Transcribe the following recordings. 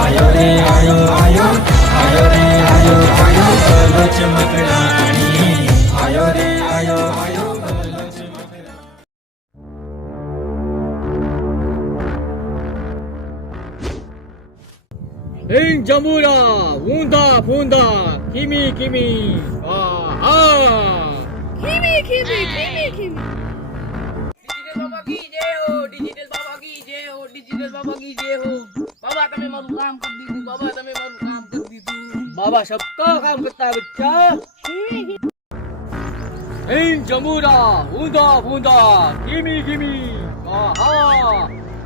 आयो रे आयो आयो आयो रे आयो आयो बोलो चमकदानी आयो रे आयो आयो बोलो चमकदानी। इन जमुरा ऊंधा फूंधा किमी किमी आहा ખીમી ખીમી ખીમી ખીમી ડિજિટલ બાબા કી જય હો, ડિજિટલ બાબા કી જય હો, ડિજિટલ બાબા કી જય હો। બાબા તમે મારું કામ કરી દીધું, બાબા તમે મારું કામ કરી દીધું। बाबा सबका काम करता है बच्चा। इन जमुरा ऊंधा फूंधा किमी किमी आहा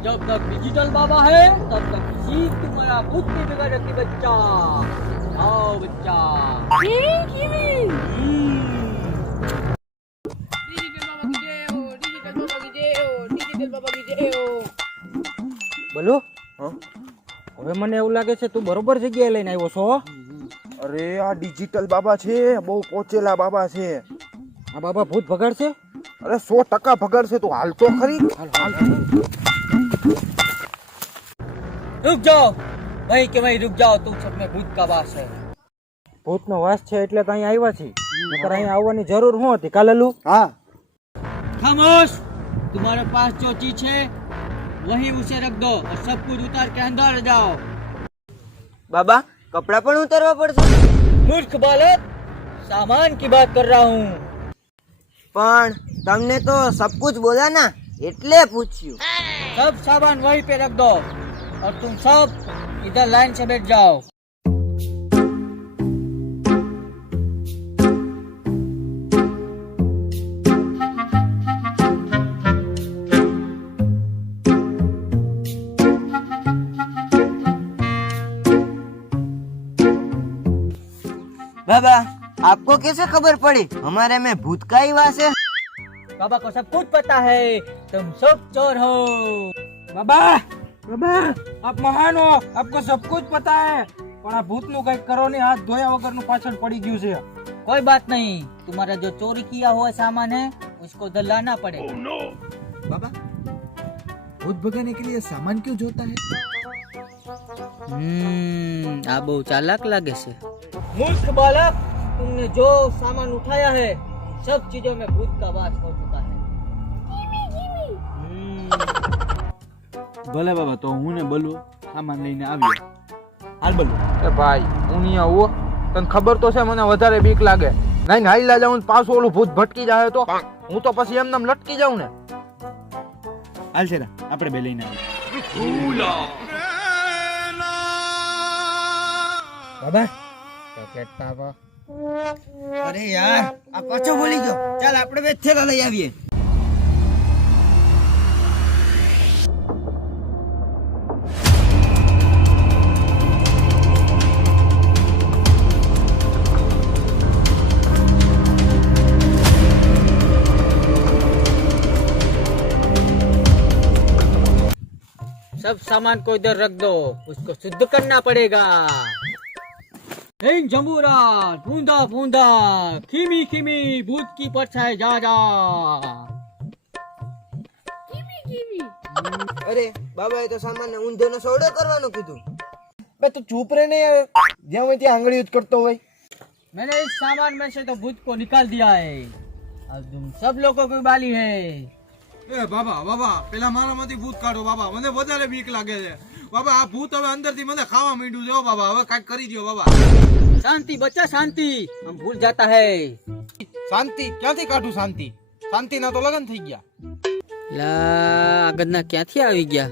जब तक डिजिटल बाबा है तब तक किसी तुम्हारा खुद नहीं बिगड़ सकती बच्चा। आओ बच्चा। ખીમી ખીમી ડિજિટલ બાબા કી જય હો, ડિજિટલ બાબા કી જય હો, ડિજિટલ બાબા કી જય હો। બોલો હવે મને એવું લાગે છે તું બરોબર જગ્યાએ લઈને આવ્યો છો હો? અરે આ ડિજિટલ બાબા છે, બહુ પોચેલા બાબા છે। આ બાબા ભૂત ભગાડશે? અરે 100% ભગાડશે। તું હાલ તો ખરી। रुक जाओ वहीं के वहीं रुक जाओ, तुम सब में भूत का वास है। ભૂતનો વાસ છે એટલે તો અહીં આવ્યા છીએ, નકર અહીં આવવાની જરૂર શું હતી કાલેલું? હા खामोश, तुम्हारे पास जो चीज है वहीं उसे रख दो और सब कुछ उतार के अंदर आ जाओ। बाबा कपड़ा पण उतारवा पड़શે? मूर्ख बालक, सामान की बात कर रहा हूँ। પણ તમને તો सब कुछ बोला ना, એટલે પૂછ્યું। सब सामान वहीं पे रख दो और तुम सब इधर लाइन से बैठ जाओ। बाबा आपको कैसे खबर पड़ी हमारे में भूत का ही वास है? बाबा को सब कुछ पता है, तुम सब चोर हो। બાબા બાબા આપ મહાન હો, આપકો સબ કુછ પતા હે, પણ આ ભૂતનું કંઈક કરો ને, હાથ ધોયા વગરનું પાછળ પડી ગયું છે। कोई बात नहीं, तुम्हारा जो चोरी किया हुआ सामान है उसको उधर लाना पड़ेगा। बाबा भूत भगाने के लिए सामान क्यों जोता है? आप बहुत चालाक लगे से। मूर्ख बालक, तुमने जो सामान उठाया है सब चीजों में भूत का वास हो चुका है। ભલે બાબા, તો હું ને બલુ સામાન લઈને આવ્યો। હાલ બોલો એ ભાઈ હું નહીં આવું। તને ખબર તો છે મને વધારે બીક લાગે। નહીં હાઈલા જાઉં ને પાછું ઓલું ભૂત ભટકી જાય તો હું તો પછી એમને લટકી જાઉં ને। હાલ છે આપણે બે લઈને આવીએ। બાબા अरे यार आ पाछो बोली गयो, चल આપણે બે થેલા લઈ આવીએ। सब सामान को इधर रख दो, उसको शुद्ध करना पड़ेगा। इन जमुरा फूंदा फूंदा खीमी खीमी भूत की परछाई जा जा। ખીમી ખીમી અરે બાબા એ તો સામાનને ઊંધોનો સોડો કરવાનું કીધું। બે તું ચૂપ રહે ને યાર, જ્યાં હોય ત્યાં આંગળી જ કરતો હોય। मैंने इस सामान में से तो भूत को निकाल दिया है, अब तुम सब लोगों को बाली है। એ બાબા બાબા, પેલા મારામાંથી ભૂત કાઢો બાબા, મને વધારે બીક લાગે છે બાબા। આ ભૂત હવે અંદરથી મને ખાવા માંડ્યું છે બાબા, હવે કાંઈક કરી દો બાબા। शांति बच्चा शांति, हम भूल जाता है। શાંતિ ક્યાંથી કાઢું? શાંતિ શાંતિ ના તો લગન થઈ ગયા। લા આગળના ક્યાંથી આવી ગયા?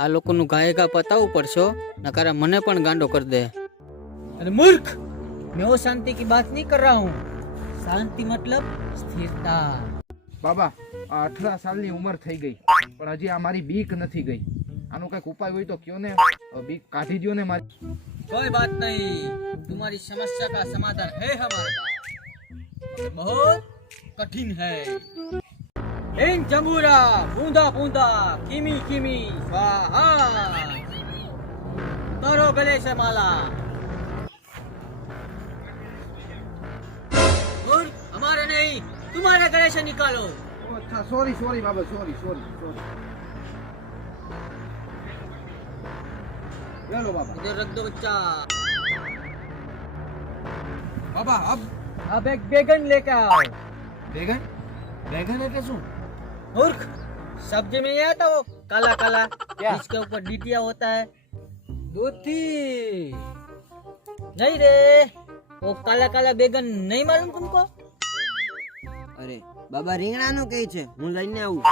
આ લોકોનું ગાયકા પતાવવું પડશે, નકારા મને પણ ગાંડો કરી દે। अरे मूर्ख, मैं वो शांति की बात नहीं कर रहा हूँ। शांति मतलब स्थिरता। બાબા આ 18 સાલની ઉંમર થઈ ગઈ પણ હજી આ મારી બીક નથી ગઈ। આનો કઈક ઉપાય હોય તો કયો ને, બીક કાઢી દ્યો ને મારી। कोई बात नहीं, तुम्हारी समस्या का समाधान है हमारे पास, बहुत कठिन है। इन जमुरा बूंदा बूंदा किमी किमी स्वाहा, तोरो गले से माला। और हमारे नहीं, तुम्हारे गले से निकालो। અચ્છા સોરી સોરી બાબા, સોરી સોરી સોરી। लो बाबा। इधर रख दो बच्चा। बाबा अब एक बैगन लेके आओ। बैगन बैगन है क्या मूर्ख, सब्जी में ये आता वो काला काला जिसके ऊपर डीटिया होता है। दूधी। नहीं रे, वो काला काला बैगन नहीं मालूम तुमको? અરે બાબા રીંગણાનું કહે છે, હું લઈને આવું.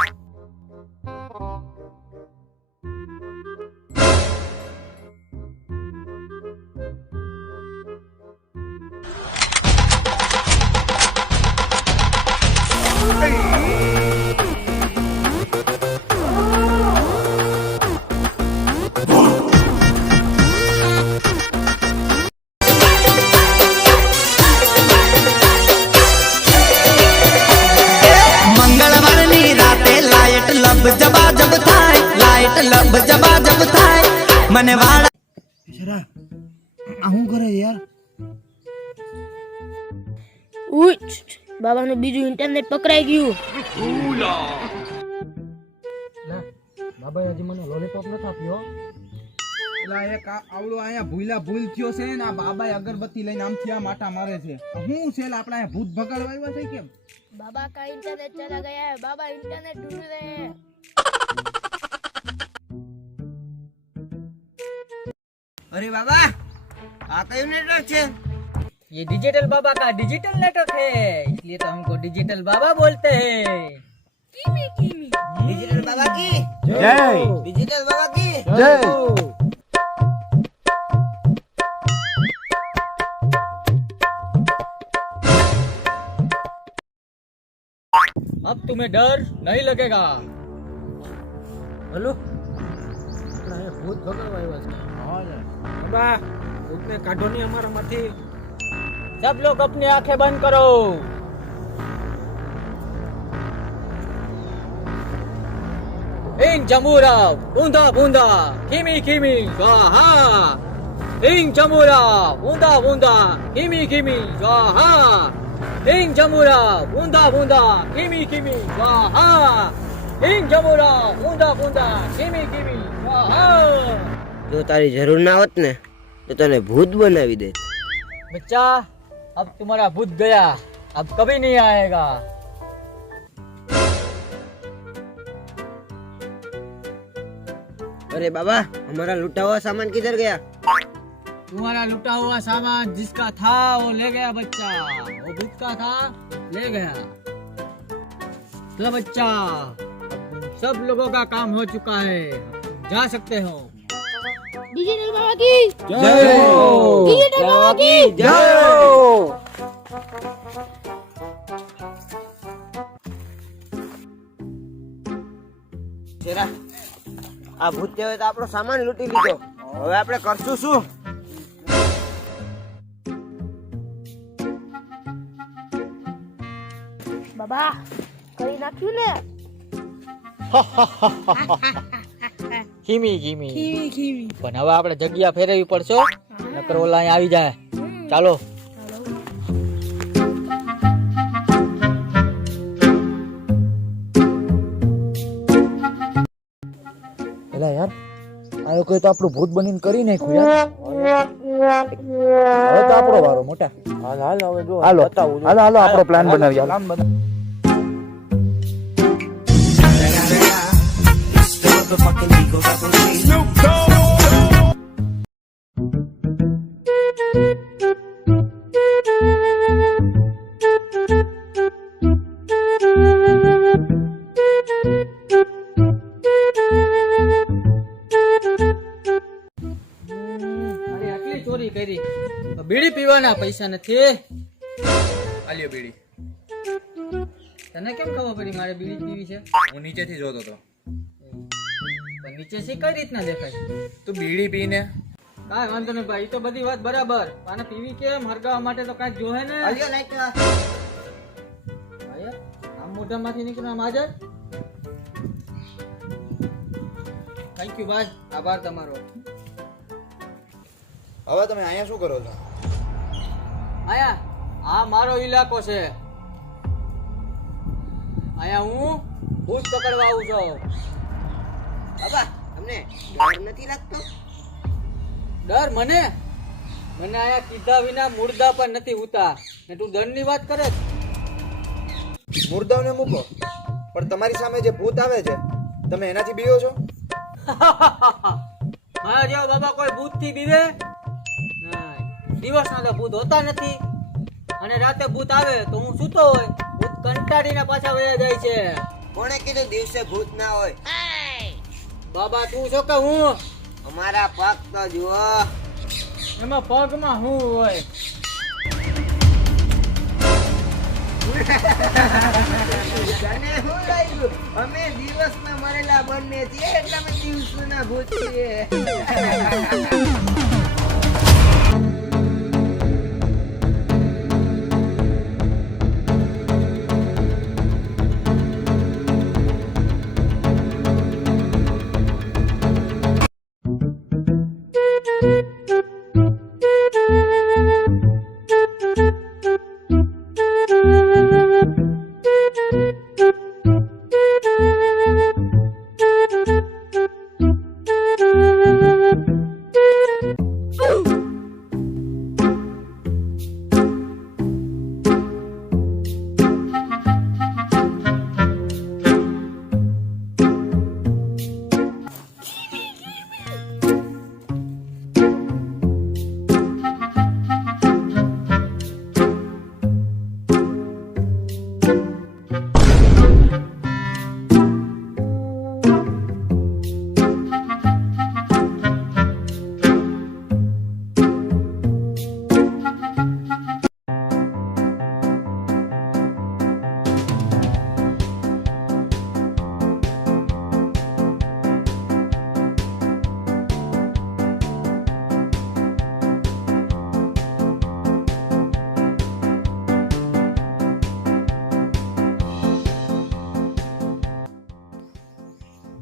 મંગળવારની રાતે લાઈટ લબ જબાજબ થાય, લાઈટ લબ જબાજબ થાય, મને વાળ હું કરે યાર? ઉચ, બાબાનું બીજું ઇન્ટરનેટ પકડાઈ ગયું. બાબા હજી મને લોલીપોપ નથી આપ્યો. એલા એક આવડો અહીંયા ભૂલ થયો છે ને આ બાબાએ અગરબત્તી લઈને આમથી આમ આટા મારે છે. હું છે એલા આપણે અહીંયા ભૂત ભગાડવા આવ્યા છે કેમ? बाबा का इंटरनेट चला गया है. बाबा इंटरनेट ढूंढ रहे हैं. અરે બાબા, આ કયું નેટવર્ક છે? ये डिजिटल बाबा का डिजिटल नेटवर्क है, इसलिए तो हमको डिजिटल बाबा बोलते हैं। कीमी कीमी. ડિજિટલ બાબા કી જય ડિજિટલ બાબા કી જય अब तुम्हें डर नहीं लगेगा। હલો આપણે અહીંયા ભૂત ભગાડવા આવ્યા છે. બાબા ભૂતને કાઢો નહીં અમારામાંથી. सब लोग अपनी आंखें बंद करो। इन जमूरा बूंदा बूंदा खीमी खीमी स्वाहा। इन जमूरा बूंदा बूंदा खीमी खीमी स्वाहा। इन जमूरा बूंदा बूंदा खीमी खीमी स्वाहा। इन जमूरा बूंदा बूंदा खीमी खीमी स्वाहा। જો તારી જરૂર ના હોત ને તો તને ભૂત બનાવી દે. बच्चा, अब तुम्हारा भूत गया, अब कभी नहीं आएगा। અરે બાબા, हमारा लूटा हुआ सामान किधर गया? तुम्हारा लुटा हुआ सामान जिसका था वो ले गया बच्चा, वो भूत का था ले गया। लो बच्चा, सब लोगों का काम हो चुका है, जा सकते हो। डिजिटल बाबा की જય डिजिटल बाबा की જય. શેરા, આ ભૂતે તો આપણો સામાન લૂંટી લીધો. હવે આપણે કરશું શું? બાબા કરી નાખ્યું ને. ખીમી ખીમી कीमी कीमी. પણ હવે આપણે જગ્યા ફેરવવી પડશે, નકર ઓલા અહીં આવી જાય. ચાલો. એલા યાર આયો કોઈ તો આપણું ભૂત બનીને કરી નાખ્યું યાર. હવે તો આપણો વારો મોટા. હાલ હવે જો હાલો હાલો આપણો પ્લાન બનાવીએ. પ્લાન બનાવ. અરે આટલી ચોરી કરી, બીડી પીવાના પૈસા નથી. આલ્યો બીડી. તને કેમ ખબર પડી મારે બીડી પીવી છે? હું નીચેથી જોતો હતો. પણ નીચેથી કઈ રીતના દેખાય? તું બીડી પીને કાંઈ વાંધો નહીં ભાઈ, ઈ તો બધી વાત બરાબર. આને પીવી કેમ? હરગાવા માટે તો કાંઈક જોહે ને. અલ્યો લાઈટ. ભાઈ, આમ મોઢામાંથી નીકળ્યા માજર. થેન્ક યુ ભાઈ, આભાર તમારો. હવે તમે અહીંયા શું કરો છો? આયા આ મારો ઇલાકો છે, આયા હું ભૂત પકડવા આવું છું. બાબા, તમને ડર નથી લાગતો? ડર મને મને આયા કીધા વિના મુર્દા પર નથી ઉતા ને તું ડરની વાત કરે છે? મુર્દાઓને મૂકો, પણ તમારી સામે જે ભૂત આવે છે તમે એનાથી બીવો છો? મારા જેવા બાબા કોઈ ભૂત થી બીવે? દિવસના તો ભૂત હોતા નથી અને રાતે ભૂત આવે તો હું સૂતો હોય ભૂત કંટાળીને પાછા વયા જાય છે. કોણે કીધું દિવસે ભૂત ના હોય? બાબા તું છો કે હું? અમારા પગ તો જુઓ. એમાં પગમાં હું હોય? તને શું લાગ્યું? અમે દિવસના મરેલા બંને છીએ એટલે અમે દિવસના ભૂત છીએ.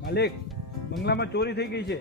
માલિક બંગલામાં ચોરી થઈ ગઈ છે.